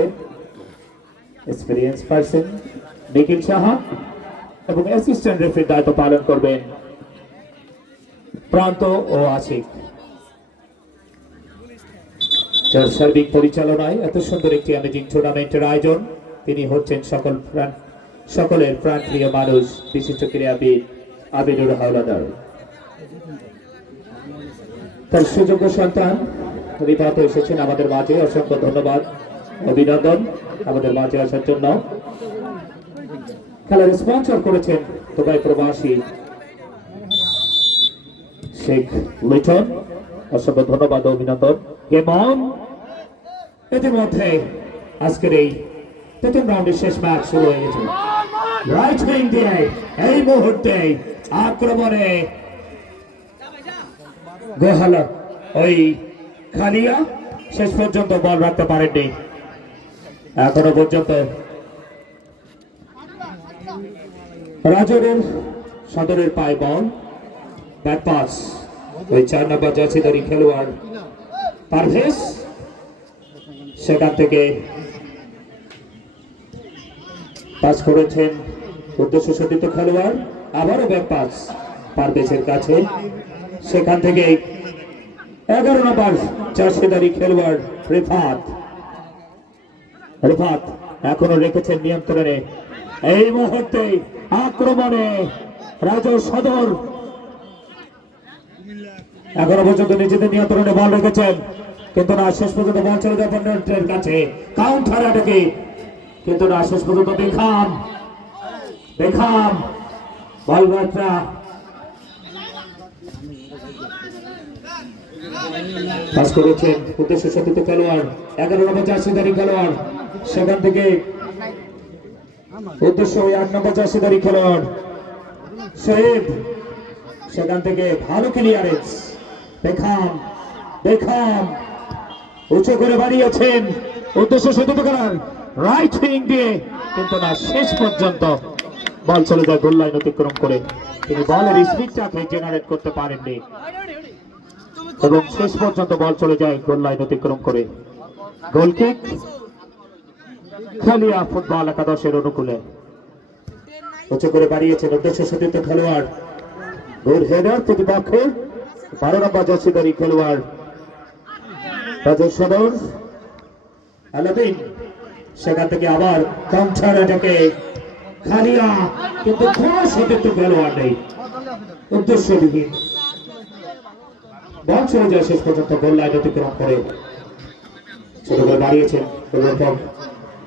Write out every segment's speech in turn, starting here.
করবেন experience person নিখিল সাহা এবং assistant রেফারির দায়িত্ব পালন করবেন প্রান্ত ও আশিক। যার সার্বিক পরিচালনায় এত সুন্দর একটি অ্যামেজিং টুর্নামেন্টের আয়োজন, তিনি হচ্ছেন সকল প্রাণ সকলের প্রাণপ্রিয় মানুষ, বিশিষ্ট ক্রীড়াবিদ আবিনুর হাওলাদার। তার সুযোগ্য সন্তান, রিপাত এসেছেন আমাদের মাঝে, অসংখ্য ধন্যবাদ। অভিনন্দন আমাদের মাঝে আসার জন্য। খেলার স্পন্সর করেছেন দুবাই প্রবাসী শেখ লিটন। অসংখ্য ধন্যবাদ অভিনন্দন। এবং ইতিমধ্যে আজকের এই প্রথম রাউন্ডের শেষ ম্যাচ শুরু হয়ে গেছে। রাইট উইং দিয়ে এই মুহূর্তে আক্রমণে গোহাল, ওই খালিয়া। শেষ পর্যন্ত বল রাখতে পারেননি। এখনও পর্যন্ত। রাজনের সদরের পায়ে বল ব্যাট পাস ওই চার নম্বর জার্সিদারি খেলোয়াড় পারভেজ, সেখান থেকে পাস করেছেন উদ্দেশ্য সতীর্থ খেলোয়াড়, আবারও ব্যাক পাস পারভেজের কাছে। সেখান থেকে এগারো নম্বর চারশিদারি খেলোয়াড় রিফাত। রিফাত এখনও রেখেছেন নিয়ন্ত্রণে। এই মুহূর্তে আক্রমণে রাজ সদর। এখনও পর্যন্ত নিজেদের নিয়ন্ত্রণে বল রেখেছেন। কিন্তু না, শেষ পর্যন্ত বল চলে যায় কাছে। কাউন্টার অ্যাটাকে কিন্তু না, শেষ পর্যন্ত দেখাম দেখাম বল বাচ্চা পাস করেছেন উদ্দেশ্য খেলোয়াড়, এগারো নম্বর চারশিদারি খেলোয়াড়, সেখান থেকে উদ্দেশ্য ওই আট নম্বর চারশিদারি খেলোয়াড় শহীদ সেখান থেকে ভালো ক্লিয়ারেন্স উঁচু করে বাড়িয়েছেন উদ্দেশ্য রাইট উইং দিয়ে, কিন্তু না, শেষ পর্যন্ত বল চলে যায় গোল লাইন অতিক্রম করে। তিনি বলের স্পিডটাকে জেনারেট করতে পারেননি। এবং শেষ পর্যন্ত বল চলে যায় গোল লাইন অতিক্রম করে। গোল কিক খালিয়া ফুটবল একাদশের অনুকূলে। উঁচু করে বাড়িয়েছেন উদ্দেশ্য সতীর্থ খেলোয়াড়। গোল হেডার প্রতিপক্ষের বারো নম্বর জার্সিদারি খেলোয়াড়। রাজেশ সদর, আলাদিন, সেখান থেকে আবার কাউন্টার এটাকে খালিয়া, কিন্তু কোন সতীর্থ খেলোয়াড় নেই। উদ্দেশ্যবিহীন। বল যায় শেষ পর্যন্ত গোল লাইন অতিক্রম করে, ছোট গোলরক্ষক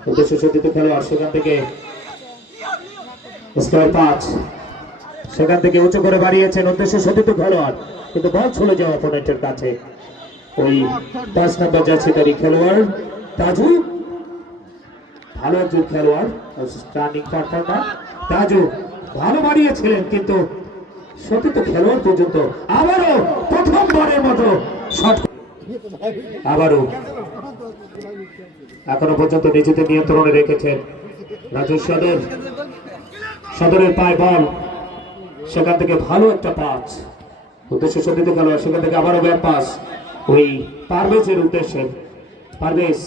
উদ্দেশ্য খেলোয়াড়, সেখান থেকে স্কোয়ার পাঁচ। সেখান থেকে উঁচু করে বাড়িয়েছেন উদ্দেশ্য খেলোয়াড়, কিন্তু বল চলে যাওয়া অপোনেন্টের কাছে। ওই নম্বর খেলোয়াড় তাজু। ভালো একজন খেলোয়াড় তাজু, ভালো বাড়িয়েছিলেন, কিন্তু সতীর্থ খেলোয়াড় পর্যন্ত আবারও প্রথমবারের মতো আবারও। এখনও পর্যন্ত নিজেদের নিয়ন্ত্রণে রেখেছেন রাজু সদর। সদরের পায় বল। সেখান থেকে ভালো একটা পাস। উদ্দেশ্য সতীর্থ খেলোয়াড়, সেখান থেকে আবারও ব্যাক পাস। ওই পারভেজের উদ্দেশ্যে। পারভেজ,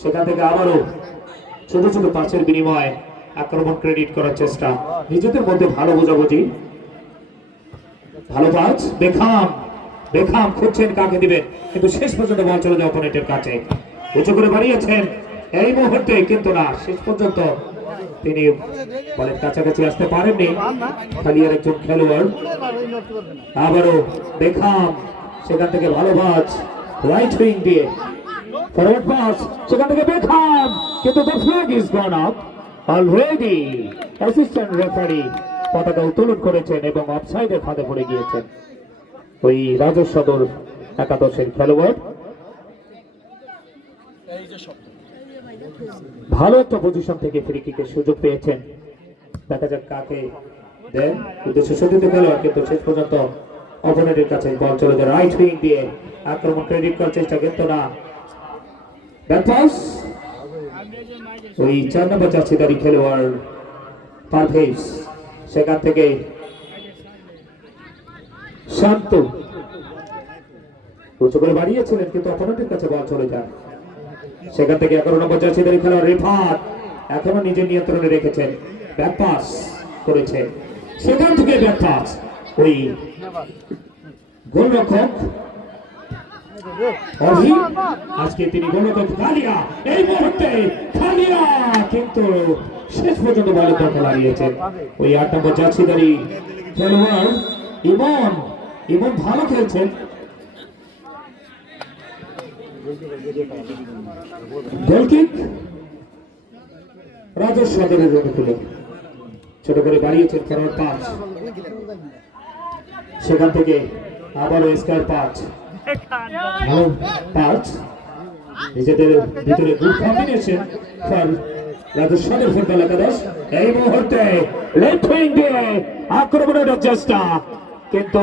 সেখান থেকে আবারও ছোট ছোট পাসের বিনিময়ে আক্রমণ ক্রেডিট করার চেষ্টা। নিজেদের মধ্যে ভালো বোঝাবুঝি। ভালো পাঁচ বেখাম বেখাম খুঁজছেন কাকে দিবেন কিন্তু শেষ পর্যন্ত বল চলে যায় অপোনেন্টের কাছে। উঁচু করে বাড়িয়েছেন, এই মুহূর্তে কিন্তু না, শেষ পর্যন্ত তিনি বলের কাছাকাছি আসতে পারেননি। খালিয়ার একজন খেলোয়াড়। আবারও বেখাম সেখান থেকে ভালো পাঁচ রাইট উইং দিয়ে। ফরওয়ার্ড পাস সেখান থেকে বেখাম কিন্তু the flag is gone up already assistant referee পতাকা উত্তোলন করেছেন এবং অফসাইডের ফাঁদে পড়ে গিয়েছেন। ওই রাজস্ব সদর একাদশের খেলোয়াড়। ভালো একটা পজিশন থেকে ফ্রি কিকের সুযোগ পেয়েছেন। দেখা যাক কাকে দেন। উদ্দেশ্য সতীর্থ খেলোয়াড়, কিন্তু শেষ পর্যন্ত অপোনেন্টের কাছে বল চলে যায়। রাইট উইং দিয়ে আক্রমণ ক্রেডিট করার চেষ্টা কিন্তু না। ব্যাক ওই চার নম্বর চাষিদারি খেলোয়াড় পারভেজ, সেখান থেকে শান্ত। উঁচু করে বাড়িয়েছিলেন, কিন্তু অপোনেন্টের কাছে বল চলে যায় সেখান থেকে এগারো নম্বর জার্সিদারি খেলোয়াড় এখনও নিজের নিয়ন্ত্রণে রেখেছেন। ব্যাক পাস করেছেন। সেখান থেকে ব্যাক পাস। ওই গোলরক্ষক আজকে তিনি গোলরক্ষক কালিয়া। এই মুহূর্তে কালিয়া কিন্তু শেষ পর্যন্ত বলের দখল হারিয়েছেন। ওই আট নম্বর জার্সিদারি খেলোয়াড় ইমন ইমন ভালো খেলছেন। ছোট করে বাড়িয়েছেন পাঁচ। সেখান থেকে আবারও স্কয়ার পাঁচ। পাঁচ। নিজেদের ভিতরে গুড কম্বিনেশন ফুটবল একাদশ। এই মুহূর্তে আক্রমণের চেষ্টা। কিন্তু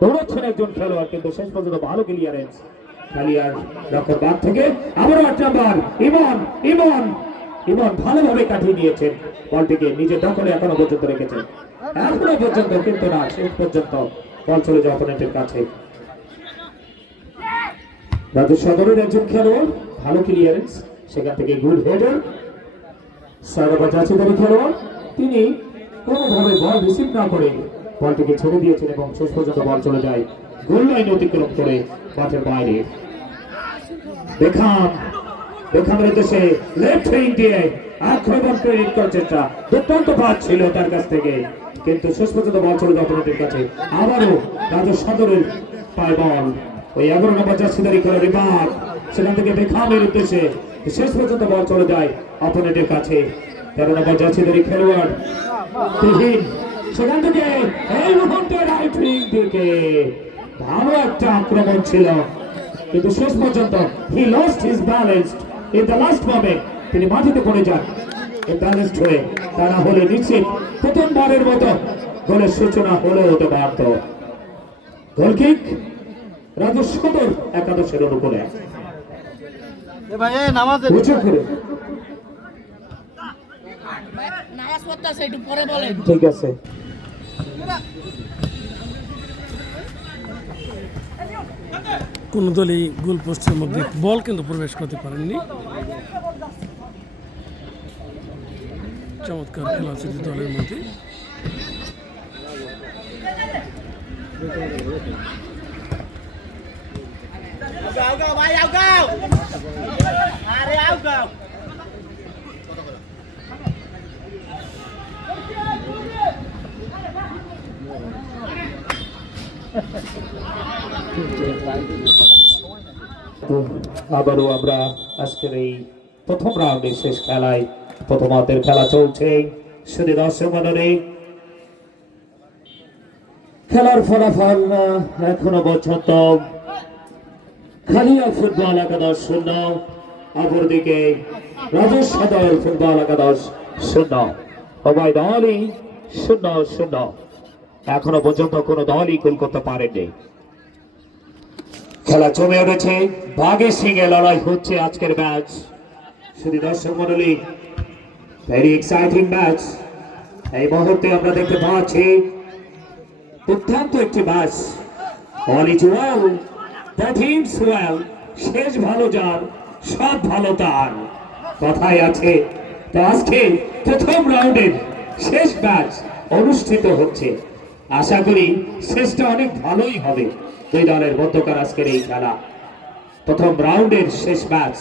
দৌড়াচ্ছেন একজন খেলোয়াড়, কিন্তু শেষ পর্যন্ত ভালো ক্লিয়ারেন্স খালিয়ার রক্ষক বাদ থেকে। আবারও ইমন ইমন ইমন ভালোভাবে কাটিয়ে বলটিকে দখলে এখনও পর্যন্ত রেখেছেন। এখনও পর্যন্ত, কিন্তু না, শেষ পর্যন্ত বল চলে যায় অপোনেন্টের কাছে। রাজু সদরের একজন খেলোয়াড়, ভালো ক্লিয়ারেন্স সেখান থেকে গুড হেডার সারাবা জাচিদারি খেলোয়াড়। তিনি কোনোভাবে বল রিসিভ না করে বলটিকে ছেড়ে দিয়েছেন এবং শেষ পর্যন্ত বল চলে যায়। গোল লাইন অতিক্রম করে মাঠের বাইরে। বেখাম, বেখামের দেশে লেফট দিয়ে আক্রমণ দুর্দান্ত ছিল তার কাছ থেকে। কিন্তু শেষ পর্যন্ত বল চলে যায় কাছে আবারও রাজু সদরের পায় বল। ওই এগারো নম্বর জার্সিদারি করে রিবাক সেখান থেকে বেখামের উদ্দেশ্যে শেষ পর্যন্ত বল চলে যায়। অপোনেন্টের কাছে। তেরো নম্বর জার্সিদারি খেলোয়াড় সেখান থেকে এই মুহূর্তে রাইট উইং দিকে ভালো একটা আক্রমণ ছিল। কিন্তু শেষ পর্যন্ত he lost his balance in the last moment তিনি মাটিতে পড়ে যান। ব্যালেন্সড হয়ে তারা হলে নিশ্চিত প্রথমবারের মতো গোলের সূচনা হলে হতে পারত গোলকিক রাজু সদর একাদশের অনুকূলে। এ ভাই এ নামাজে। উঁচু করে। নামাজ পড়তেছে একটু পরে বলেন। ঠিক আছে। কোন দলই গোল পোস্টের মধ্যে বল কিন্তু প্রবেশ করতে পারেননি। চমৎকার খেলা আছে দলের মধ্যে। ভাই আও গাও আরে আও আবারও আমরা আজকের এই প্রথম রাউন্ডের শেষ খেলায় প্রথমার্ধের খেলা চলছে। শুধু দর্শক মন্ডলী খেলার ফলাফল এখনও পর্যন্ত খালিয়া ফুটবল একাদশ শূন্য, অপরদিকে রাজস্ব দল ফুটবল একাদশ শূন্য উভয় দলই শূন্য শূন্য। এখনও পর্যন্ত কোনো দলই গোল করতে পারেনি খেলা জমে উঠেছে। বাঘের সিংহে লড়াই হচ্ছে আজকের ম্যাচ। শুধু দর্শক মন্ডলী ভেরি এক্সাইটিং ম্যাচ। এই মুহূর্তে আমরা দেখতে পাচ্ছি, দুর্দান্ত একটি match. All is well that is well শেষ ভালো যার, সব ভালো তার। কথাই আছে তো আজকে প্রথম রাউন্ডের শেষ ম্যাচ অনুষ্ঠিত হচ্ছে। আশা করি শেষটা অনেক ভালোই হবে। দুই দলের মধ্যকার আজকের এই খেলা। প্রথম রাউন্ডের শেষ ম্যাচ।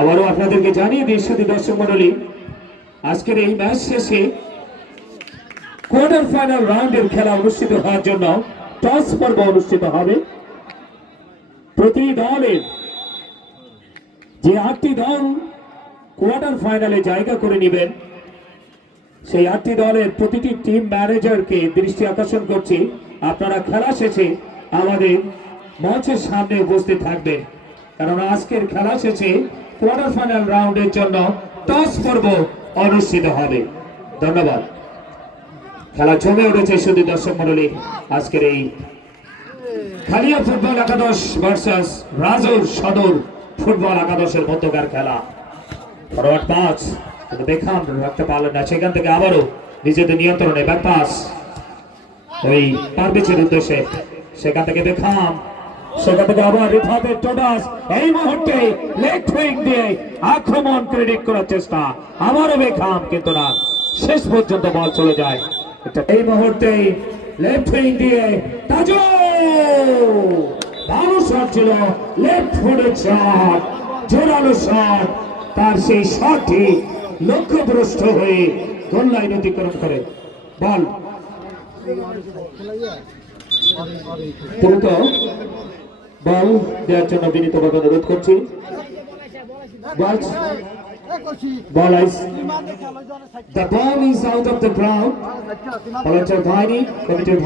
আবারও আপনাদেরকে জানিয়ে দিই শুধু দর্শক মন্ডলী আজকের এই ম্যাচ শেষে কোয়ার্টার ফাইনাল রাউন্ডের খেলা অনুষ্ঠিত হওয়ার জন্য টস পর্ব অনুষ্ঠিত হবে। প্রতি দলের যে আটটি দল কোয়ার্টার ফাইনালে জায়গা করে নেবেন সেই আটটি দলের প্রতিটি টিম ম্যানেজারকে দৃষ্টি আকর্ষণ করছি। আপনারা খেলা শেষে আমাদের মঞ্চের সামনে উপস্থিত থাকবেন। কারণ আজকের খেলা শেষে কোয়ার্টার ফাইনাল রাউন্ডের জন্য টস পর্ব অনুষ্ঠিত হবে। ধন্যবাদ। খেলা জমে উঠেছে শুধু দর্শক মন্ডলী আজকের এই খালিয়া ফুটবল একাদশ ভার্সাস রাজুর সদর ফুটবল একাদশের মধ্যকার খেলা। ফরওয়ার্ড পাস বেখাম রাখতে পারলেন না, সেখান থেকে আবারও নিজেদের নিয়ন্ত্রণে ব্যাক ওই পারবেচের উদ্দেশ্যে সেখান থেকে বেখাম সেখান থেকে আবার রিফাতের টোডাস এই মুহূর্তে লেগ উইং দিয়ে আক্রমণ ক্রেডিট করার চেষ্টা। আবারও বেখাম কিন্তু না, শেষ পর্যন্ত বল চলে যায়। এই মুহূর্তে লেফট উইং দিয়ে তাজু! ভালো শট ছিল লেফট ফুটের শট জোরালো শট তার সেই শটটি লক্ষ্যভ্রষ্ট হয়ে গোল লাইন অতিক্রম করে। বল বল দেওয়ার জন্য বিনীতভাবে অনুরোধ করছি।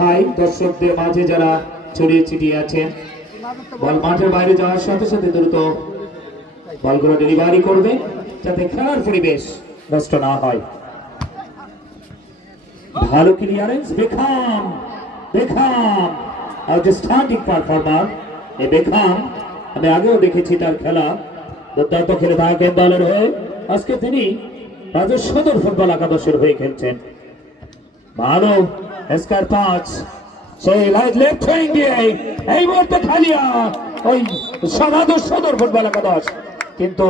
ভাই, দর্শকদের মাঝে যারা ছড়িয়ে ছিটিয়ে আছেন বল মাঠের বাইরে যাওয়ার সাথে সাথে দ্রুত বলগুলো ডেলিভারি করবে, যাতে খেলার পরিবেশ নষ্ট না হয়। ভালো clearance Beckham Beckham outstanding performer এ বেখাম আমি আগেও দেখেছি তার খেলা। দুর্দান্ত খেলে থাকেন দলের হয়ে। আজকে তিনি রাজের সদর ফুটবল একাদশের হয়ে খেলছেন। ভালো এসকার পাঁচ। সেই লাইট লেফট উইং দিয়ে এই মুহূর্তে খালিয়া ওই সদর ফুটবল একাদশ। কিন্তু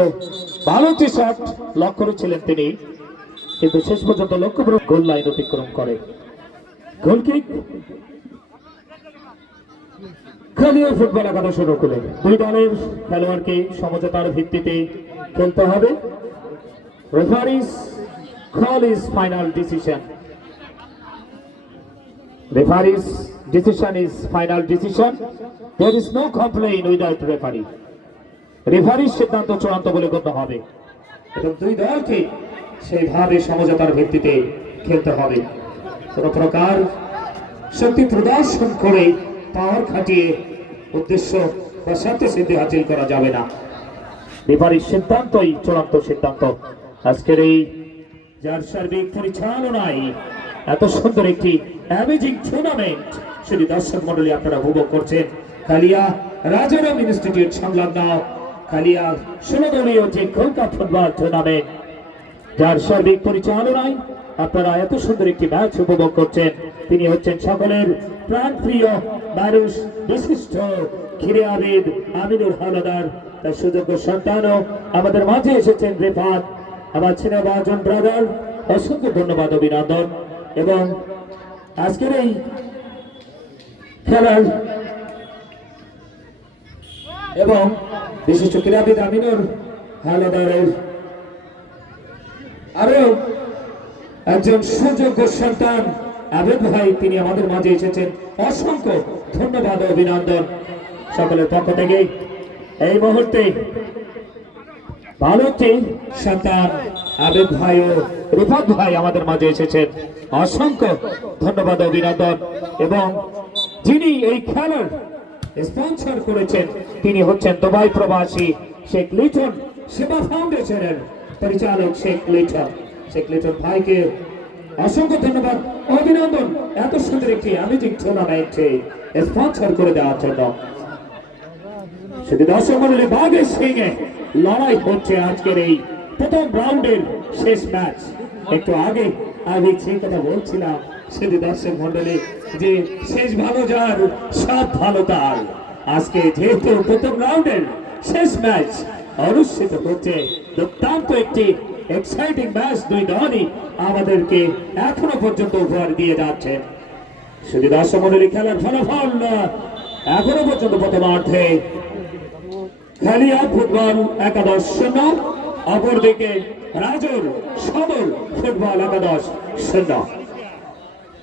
ভালো যে শট লক্ষ্য করেছিলেন তিনি। কিন্তু শেষ পর্যন্ত লক্ষ্য গোল লাইন অতিক্রম করে। গোল কিক ফুটবল একাদশের রকুলে দুই দলের খেলোয়াড়কে সমঝোতার ভিত্তিতে খেলতে হবে। Referee's call is final decision referee's, decision is final decision there is no complaint without referee রেফারির সিদ্ধান্ত চূড়ান্ত বলে গণ্য হবে। এবং দুই দলকে সেইভাবে সমঝোতার ভিত্তিতে খেলতে হবে। কোনো প্রকার শক্তি প্রদর্শন করে পাওয়ার খাটিয়ে উদ্দেশ্য বা স্বার্থ সিদ্ধি হাসিল করা যাবে না। রেফারির সিদ্ধান্তই চূড়ান্ত সিদ্ধান্ত। আজকের এই যার সার্বিক পরিচালনায় এত সুন্দর একটি অ্যামেজিং টুর্নামেন্ট সেটি দর্শক মন্ডলী আপনারা উপভোগ করছেন। কালিয়া রাজারাম ইনস্টিটিউট সংলগ্ন কালিয়া ষোলো দলীয় যে ফুটবল টুর্নামেন্ট যার সার্বিক পরিচালনায় আপনারা এত সুন্দর একটি ম্যাচ উপভোগ করছেন। তিনি হচ্ছেন সকলের প্রাণপ্রিয় মানুষ, বিশিষ্ট আমিনুর তার সুযোগ্য সন্তানও আমাদের মাঝে এসেছেন রেফাত, আমার বাজন ব্রাদার অসংখ্য ধন্যবাদ, অভিনন্দন। এবং আজকের এই খেলার এবং বিশিষ্ট ক্রীড়াবিদ আমিনুর হালাদারের আরও একজন সুযোগ্য সন্তান আবেদ ভাই, তিনি আমাদের মাঝে এসেছেন। অসংখ্য ধন্যবাদ অভিনন্দন সকলের পক্ষ থেকে। এই মুহূর্তে ভালো সন্তান আবেদ ভাই ও রিফাত ভাই আমাদের মাঝে এসেছেন। অসংখ্য ধন্যবাদ অভিনন্দন। এবং যিনি এই খেলার স্পন্সর করেছেন। তিনি হচ্ছেন দুবাই প্রবাসী শেখ লিটন, সেবা ফাউন্ডেশনের পরিচালক শেখ লিটন। শেখ লিটন ভাইকে অসংখ্য ধন্যবাদ, অভিনন্দন। এত সুন্দর একটি অ্যামেজিং টুর্নামেন্টে স্পন্সর করে দেওয়ার জন্য। শুধু দর্শক মন্ডলী, বাঘের সিংয়ে লড়াই হচ্ছে আজকের এই প্রথম রাউন্ডের শেষ ম্যাচ একটু আগে আমি সেই কথা বলছিলাম। শুধু দর্শক মন্ডলী, যে শেষ ভালো যার, সব ভালো তার। আজকে যেহেতু প্রথম রাউন্ডের শেষ ম্যাচ অনুষ্ঠিত হচ্ছে, দুর্দান্ত একটি এক্সাইটিং ম্যাচ দুই দলই আমাদেরকে এখনও পর্যন্ত উপহার দিয়ে যাচ্ছে। শুধু দর্শক মন্ডলী, খেলার ফলাফল, এখনও পর্যন্ত প্রথমার্ধে খেলিয়া ফুটবল একাদশ শূন্য, অপরদিকে রাজুর সদর ফুটবল একাদশ শূন্য।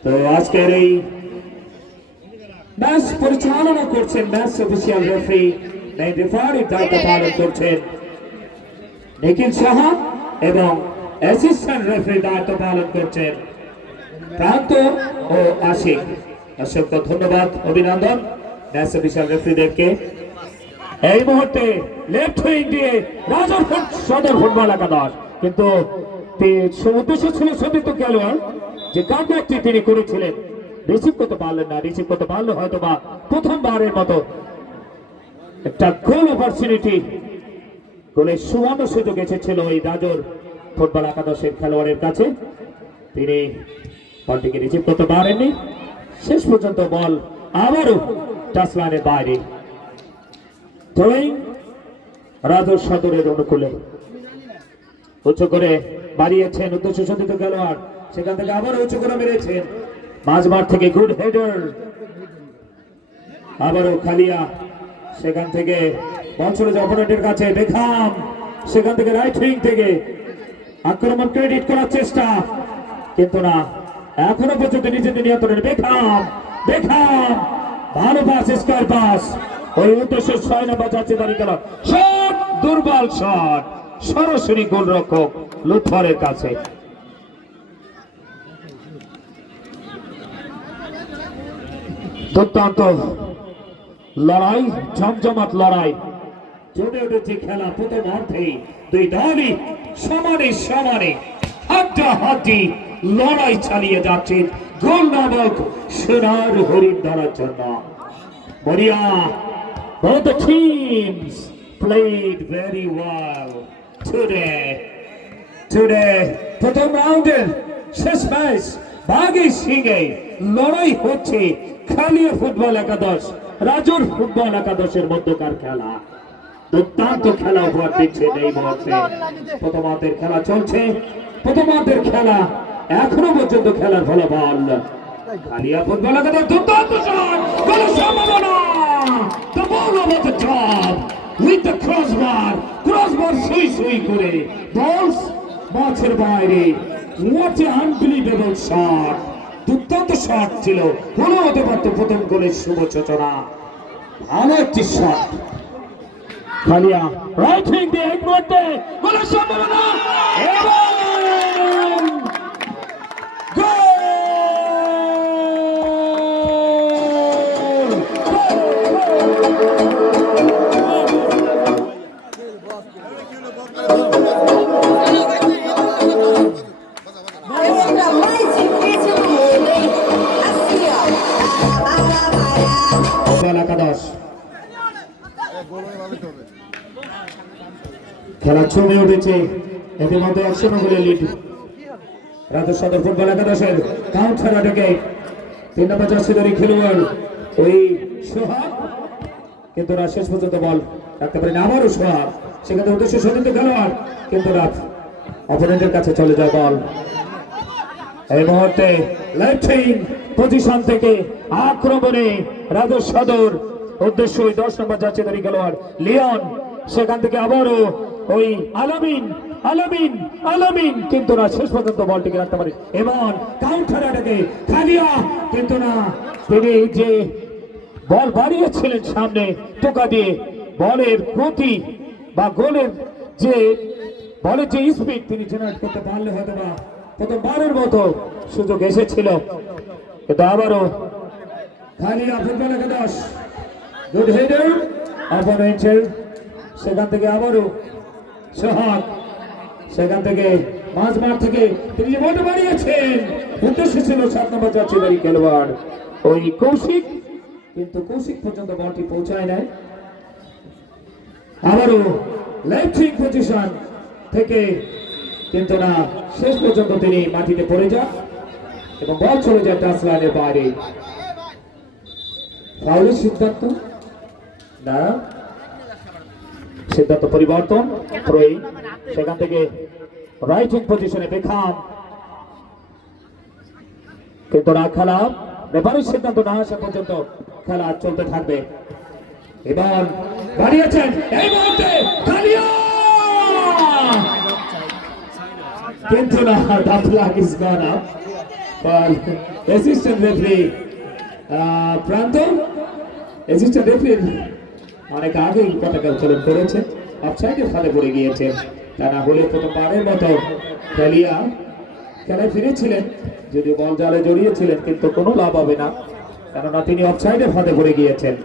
তো আজকের এই ম্যাচ পরিচালনা করছেন ম্যাচ অফিসিয়াল রেফারি রেফারির দায়িত্ব পালন করছেন নিখিল সাহা এবং অ্যাসিস্ট্যান্ট রেফারি দায়িত্ব পালন করছেন প্রান্ত ও আশিক। অসংখ্য ধন্যবাদ, অভিনন্দন ম্যাচ অফিসিয়াল রেফারিদেরকে। এই মুহূর্তে লেফট উইং দিয়ে রাজার সদর ফুটবল একাদশ। কিন্তু উদ্দেশ্য ছিল সতীর্থ খেলোয়াড় যে কামব্যাকটি তিনি করেছিলেন, রিসিভ করতে পারলেন না, রিসিভ করতে পারলে হয়তো বা প্রথমবারের মতো একটা গোল অপরচুনিটি গোলের সুবর্ণ সুযোগ এসেছিল এই রাজর ফুটবল একাদশের খেলোয়াড়ের কাছে। তিনি বলটিকে রিসিভ করতে পারেননি। শেষ পর্যন্ত বল আবারও টাচ লাইনের বাইরে। রাজর সদরের অনুকূলে। উঁচু করে বাড়িয়েছেন উদ্দেশ্য সন্ধিত খেলোয়াড় সেখান থেকে আবার উঁচু করে মেরেছেন মাঝমাঠ থেকে গুড হেডার আবারও খালিয়া, সেখান থেকে বছরের অপোনেন্টের কাছে বেখাম সেখান থেকে রাইট উইং থেকে আক্রমণ ক্রেডিট করার চেষ্টা। কিন্তু না, এখনও পর্যন্ত নিজেদের নিয়ন্ত্রণে বেখাম বেখাম ভালো পাস স্কোয়ার পাস ওই উদ্দেশ্য ছয় নম্বর যাচ্ছে দাঁড়িয়ে শট, দুর্বল শট। সরাসরি গোলরক্ষক লুথরের কাছে। দুর্দান্ত লড়াই জমজমাট লড়াই। জমে উঠেছে খেলা প্রথম অর্ধে দুই দলই সমানে সমানে হাড্ডা হাড্ডি লড়াই চালিয়ে যাচ্ছে গোল নামক সোনার হরিণ ধরার জন্য। both the teams played very well today today, প্রথম রাউন্ডের শেষ ম্যাচ বাগি সিংয়ে লড়াই হচ্ছে খালিয়া ফুটবল একাদশ, রাজুর ফুটবল একাদশের মধ্যকার খেলা। দুর্দান্ত খেলা উপহার দিচ্ছে এই মুহূর্তে। প্রথমার্ধের খেলা চলছে। প্রথমার্ধের খেলা এখনও পর্যন্ত খেলার ফলাফল। খালিয়া ফুটবল একাদশ, দুর্দান্ত শট! গোলের সম্ভাবনা! The ball over the সুই সুই করে। বলস বাইরে। What a unbelievable shot! দুর্দান্ত শট ছিল। কোনো হতে পারতো প্রথম গোলের শুভ সূচনা। ভালো একটি শট খালিয়া রাইট উইং দিয়ে এক মুহূর্তে। গোলের সম্ভাবনা! একাদশ। খেলা ছমে উঠেছে। ইতিমধ্যে একশো গোলের লিড রাজু সদর ফুটবল একাদশের কাউন্টার আটকে তিন নম্বর জার্সিদারি খেলোয়াড় ওই সোহাগ। কিন্তু না শেষ পর্যন্ত বল রাখতে পারেন আবারও সোহাগ। সেখানে উদ্দেশ্য সতীর্থ খেলোয়াড়, কিন্তু না অপোনেন্টের কাছে চলে যায় বল। এই মুহূর্তে উইং পজিশন থেকে আক্রমণে রাজু সদর। উদ্দেশ্য ওই দশ নম্বর যাচ্ছে দাঁড়ি খেলোয়াড় লিওন। সেখান থেকে আবারও ওই আলামিন আলামিন আলামিন। কিন্তু না, শেষ পর্যন্ত বলটিকে রাখতে পারে। এবং কাউন্টার আটাকে খালিয়া। কিন্তু না, তিনি যে বল বাড়িয়েছিলেন সামনে টোকা দিয়ে, বলের প্রতি বা গোলের যে, বলের যে স্পিড তিনি জেনারেট করতে পারলে হয়তো বা প্রথমবারের মতো সুযোগ এসেছিল। কিন্তু আবারও খালিয়া ফুটবল একাদশ। গুড হেডার অপোনেন্টের সেখান থেকে আবারও সোহাগ। সেখান থেকে মাঝ মাঠ থেকে তিনি যে বলটা বাড়িয়েছেন। উদ্দেশ্য ছিল সাত নম্বর যাচ্ছে দাঁড়ি খেলোয়াড়। ওই কৌশিক, কিন্তু কৌশিক পর্যন্ত বলটি পৌঁছায় নাই। আবারও লেফট পজিশন থেকে কিন্তু না, শেষ পর্যন্ত তিনি মাটিতে পড়ে যান। এবং বল চলে যায় টাচ লাইনের বাইরে। ফাউলের সিদ্ধান্ত? না। সিদ্ধান্ত পরিবর্তন থ্রোয়িং সেখান থেকে রাইট পজিশনে বেখাম কিন্তু না খেলা। রেফারির সিদ্ধান্ত না আসা পর্যন্ত খেলা চলতে থাকবে। এবার বাড়িয়েছেন এই মুহূর্তে কিন্তু না the flag is referee আহ, প্রান্ত অ্যাসিস্ট্যান্ট রেফারি অনেক আগেই পতাকা উত্তোলন করেছে অফসাইডের ফালে পড়ে গিয়েছে তা না হলে প্রথমবারের মতো খেলিয়া খেলায় ফিরেছিলেন। যদিও বল জালে জড়িয়েছিলেন কিন্তু কোনো লাভ হবে না। কেননা তিনি অফসাইডের ফাঁদে পড়ে গিয়েছেন।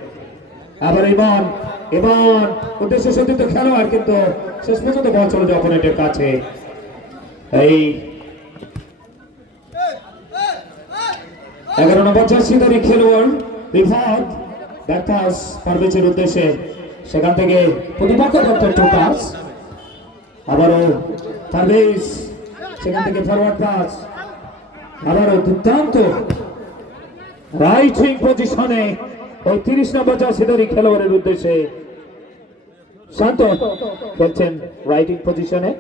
আবার ইমান ইমান উদ্দেশ্য সতীর্থ খেলোয়াড় কিন্তু শেষ পর্যন্ত বল চলে যায় অপোনেন্টের কাছে। এই এগারো নম্বর জার্সিদারি খেলোয়াড় রিফাত ব্যাকপাস পারভেজের উদ্দেশ্যে। সেখান থেকে প্রতিপক্ষ দপ্তর টোকাস আবারও পারভেজ সেখান থেকে ফরওয়ার্ড পাস আবারও দুর্দান্ত রাইট উইং পজিশনে ওই তিরিশ নম্বর জার্সিদারি খেলোয়াড়ের উদ্দেশ্যে শান্ত খেলছেন রাইটিং পজিশনে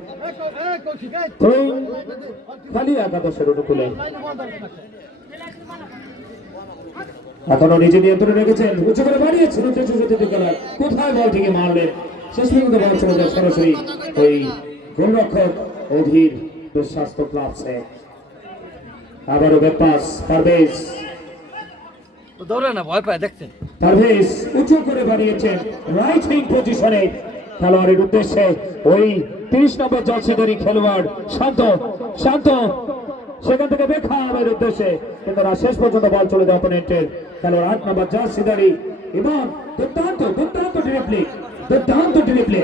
খালি একাদশের অনুকূলে। এখনও নিজে নিয়ন্ত্রণে রেখেছেন উঁচু করে বাড়িয়েছেন উদ্দেশ্য সত্যি খেলার কোথায় বল থেকে মারলেন? শেষ পর্যন্ত বল চলে যায় সরাসরি ওই গোলরক্ষক অধীর দুঃস্বাস্থ্য ক্লাবসে। আবারও বেপাস পারভেজ। দৌড়ে না ভয় পায় দেখছেন। পারভেজ উঁচু করে বাড়িয়েছেন রাইট উইং পজিশনে খেলোয়াড়ের উদ্দেশ্যে ওই তিরিশ নম্বর জলসিদারি খেলোয়াড় শান্ত শান্ত। সেখান থেকে বেখামের উদ্দেশ্যে কিন্তু না শেষ পর্যন্ত বল চলে যায় অপোনেন্টের। খেলোয়াড় আট নম্বর জলসিদারি এবং দুর্দান্ত দুর্দান্ত ডিরিপ্লে দুর্দান্ত ডিরিপ্লে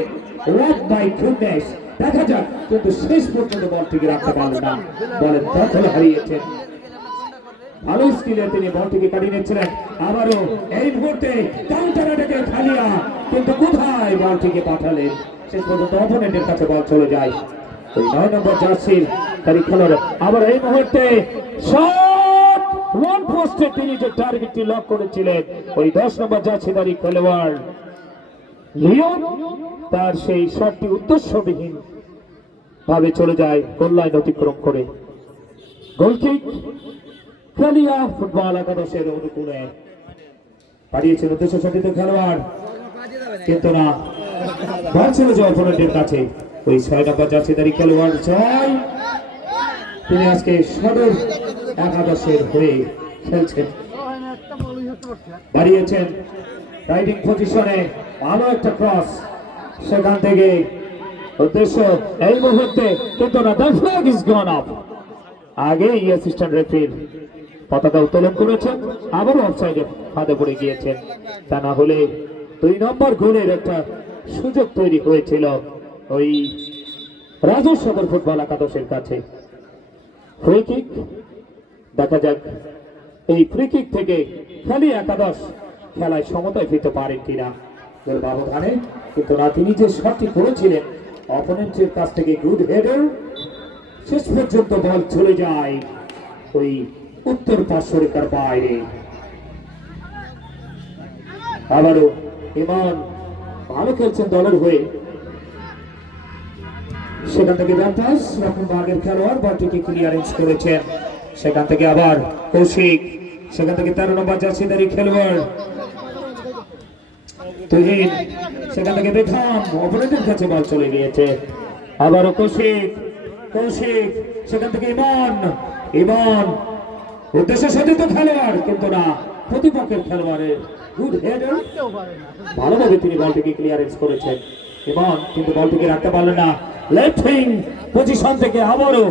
বাই দেখা যাক, কিন্তু শেষ পর্যন্ত রাখতে না। দখল হারিয়েছেন। ভালো স্কিলে তিনি বলটিকে কাটিয়ে নিচ্ছিলেন। আবারও এই মুহূর্তে খালিয়া, কিন্তু কোথায় বলটিকে পাঠালেন? শেষ পর্যন্ত অপোনেন্টের কাছে বল চলে যায়। নয় নম্বর জার্সির তারই খেলোয়াড় আবার এই মুহূর্তে শট ওয়ান পোস্টে তিনি যে টার্গেটটি লক করেছিলেন, ওই দশ নম্বর জার্সিদারি খেলোয়াড় লিওন, তার সেই শটটি উদ্দেশ্যবিহীন ভাবে চলে যায় গোল লাইন অতিক্রম করে। গোলকিক কালিয়া ফুটবল একাদশের অনুকূলে। পাঠিয়েছেন উদ্দেশ্য সঠিক খেলোয়াড়, কিন্তু না বল ছিল যে অপোনেন্টের কাছে। ওই ছয় নম্বর জার্সিদারি খেলোয়াড় জয়। তিনি আজকে সদর একাদশের হয়ে খেলছেন। বাড়িয়েছেন রাইডিং পজিশনে ভালো একটা ক্রস সেখান থেকে উদ্দেশ্য এই মুহূর্তে কিন্তু না the flag is gone up আগেই অ্যাসিস্ট্যান্ট রেফারির পতাকা উত্তোলন করেছেন, আবারও অফসাইডে ফাঁদে পড়ে গিয়েছেন। তা না হলে দুই নম্বর গোলের একটা সুযোগ তৈরি হয়েছিল। ওই রাজু সদর ফুটবল একাদশের কাছে। ফ্রি কিক দেখা যাক এই ফ্রি কিক থেকে খালি একাদশ খেলায় সমতায় ফিরতে পারেন কিনা। ব্যবধানে কিন্তু না, তিনি যে শটটি করেছিলেন অপোনেন্টের কাছ থেকে গুড হেডার শেষ পর্যন্ত বল চলে যায় ওই উত্তর পার্শ্ব রেখার বাইরে। আবারও ইমান ভালো খেলছেন দলের হয়ে। সেখান থেকে ব্যাপাস রকম বাগের খেলোয়াড় বলটিকে ক্লিয়ারেন্স করেছেন। সেখান থেকে আবার কৌশিক, সেখান থেকে তেরো নম্বর জার্সিদারি খেলোয়াড় তুহিন, সেখান থেকে বেখাম অপরাধের কাছে বল চলে গিয়েছে আবারও কৌশিক কৌশিক, সেখান থেকে ইমান ইমান, উদ্দেশ্য সজ্জিত খেলোয়াড়, কিন্তু না, প্রতিপক্ষের খেলোয়াড়ের গুড হেডার ভালোভাবে তিনি বলটিকে ক্লিয়ারেন্স করেছেন। এবং কিন্তু বলটিকে রাখতে পারলেন না। লেফট উইং পজিশন থেকে আবারও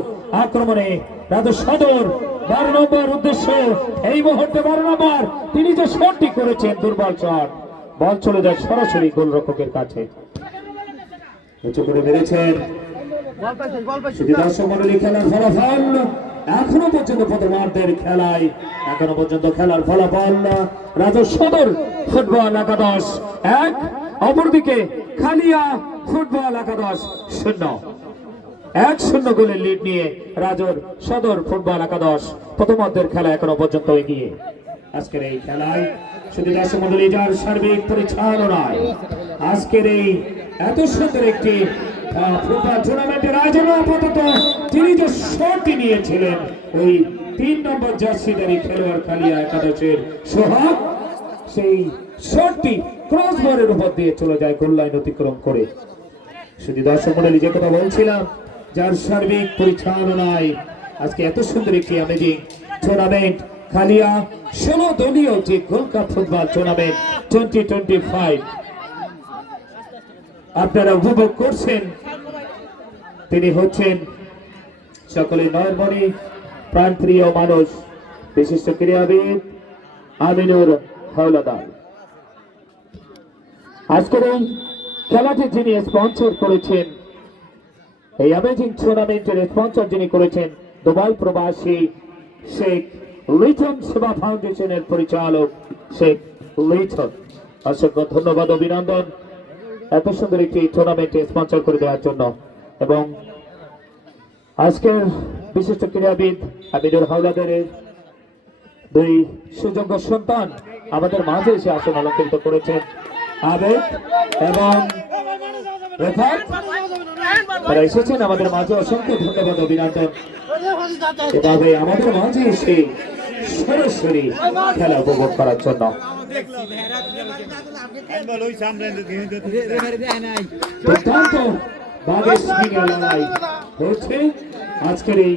আক্রমণে রাজু সদর বারো নম্বর উদ্দেশ্য। এই মুহূর্তে বারো নম্বর তিনি যে শটটি করেছেন দুর্বল শট। বল চলে যায় সরাসরি গোলরক্ষকের কাছে। উঁচু করে মেরেছেন। দর্শক মন্ডলী খেলার ফলাফল এখনও পর্যন্ত প্রথমার্ধের খেলায়। এখনও পর্যন্ত খেলার ফলাফল রাজু সদর ফুটবল একাদশ এক অপরদিকে খালিয়া ফুটবল একাদশ শূন্য। এক শূন্য গোলের লিড নিয়ে রাজর সদর ফুটবল একাদশ। প্রথমার্ধের খেলা এখনও পর্যন্ত এগিয়ে। আজকের এই খেলায় শুধু যার সার্বিক পরিচালনায় আজকের এই এত সুন্দর একটি ফুটবল টুর্নামেন্টের আয়োজন আপাতত তিনি যে নিয়েছিলেন, ওই তিন নম্বর জার্সিদারি খেলোয়াড় খালিয়া একাদশের সোহাগ, সেই শটটি ক্রস বলের উপর দিয়ে চলে যায় গোল লাইন অতিক্রম করে। শুধু দর্শক মন্ডলী, যে কথা বলছিলাম, যার সার্বিক পরিচালনায় আজকে এত সুন্দর একটি আমেজিং টুর্নামেন্ট খালিয়া ষোলো দলীয় যে gold cup football tournament twenty twenty five আপনারা উপভোগ করছেন? তিনি হচ্ছেন সকলে নয়নমণি, প্রাণপ্রিয় মানুষ, বিশিষ্ট ক্রীড়াবিদ আমিনুর হাওলাদার। আজকের এই খেলাটি যিনি স্পন্সর করেছেন, এই অ্যামেজিং টুর্নামেন্টের স্পন্সর যিনি করেছেন, দুবাই প্রবাসী শেখ লিটন সেবা ফাউন্ডেশনের পরিচালক শেখ লিটন। অসংখ্য ধন্যবাদ, অভিনন্দন। এত সুন্দর একটি টুর্নামেন্টে স্পন্সর করে দেওয়ার জন্য। এবং আজকের বিশিষ্ট ক্রীড়াবিদ আমিনুর হাওলাদারের দুই সুযোগ্য সন্তান আমাদের মাঝে এসে আসন অলঙ্কৃত করেছেন। আবেদ এবং তারা এসেছেন আমাদের মাঝে। অসংখ্য ধন্যবাদ অভিনন্দন। এভাবে আমাদের মাঝে এসে সরাসরি খেলা উপভোগ করার জন্য। আজকের এই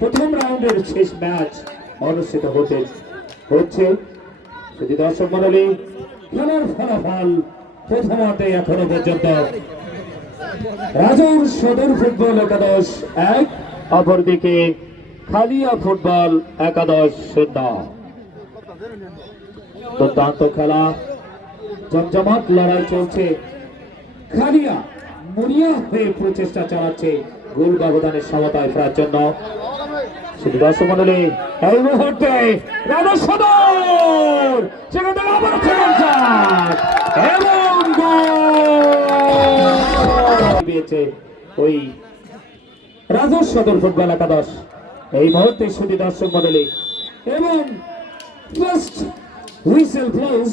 প্রথম রাউন্ডের শেষ ম্যাচ অনুষ্ঠিত হতে হচ্ছে। যদি দর্শক মন্ডলী খেলার ফলাফল প্রথমতে এখনও পর্যন্ত। রাজৌর সদর ফুটবল একাদশ এক, অপরদিকে খালিয়া ফুটবল একাদশ শূন্য। দুর্দান্ত খেলা। জমজমাট লড়াই চলছে। খালিয়া মুনিয়া হয়ে প্রচেষ্টা চালাচ্ছে গোল ব্যবধানের সমতায় ফেরার জন্য। শুধু দর্শক মন্ডলী মুহূর্তে রাজা সদর, সেখান থেকে ওই রাজা সদর ফুটবল একাদশ। এই মুহূর্তে শুধু দর্শক মন্ডলী এবং ফার্স্ট হুইসেল ব্লোজ